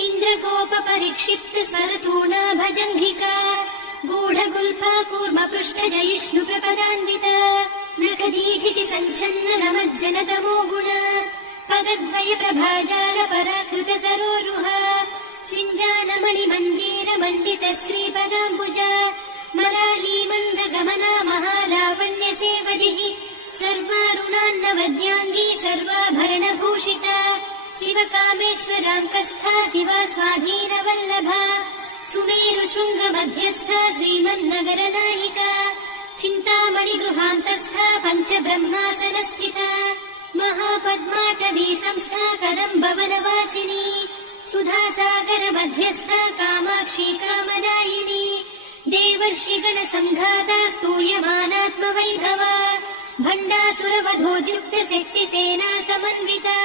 इन्द्रगोप परिक्षिप्त स्मरतूणा भजङ्घिका गूढगुल्फा कूर्म पृष्ठ जयिष्णु प्रपदान्विता नखदीधिति सञ्छन्न नमज्जनतमो गुणा पदद्वय प्रभाजाल पराकृत सरोरुहा सिञ्जानमणि मञ्जीर मण्डित श्रीपदाम्बुजा मराळी मन्द गमना महालावण्य सेवदिः सर्वारुणान्नवद्याङ्गी सर्वाभरणभूषिता शिवकामेश्वराङ्कस्था शिवा स्वाधीन वल्लभा सुमेरु शृङ्ग मध्यस्था श्रीमन्नगरनायिका चिन्तामणि गृहान्तस्था पञ्चब्रह्मासनस्थिता महापद्माटवी संस्था कदम्बवनवासिनी सुधासागर मध्यस्था कामाक्षी कामदायिनी देवर्षिगण सङ्घाता स्तूयमानात्मवैभवा भण्डासुरवधोद्युक्त शक्तिसेना समन्विता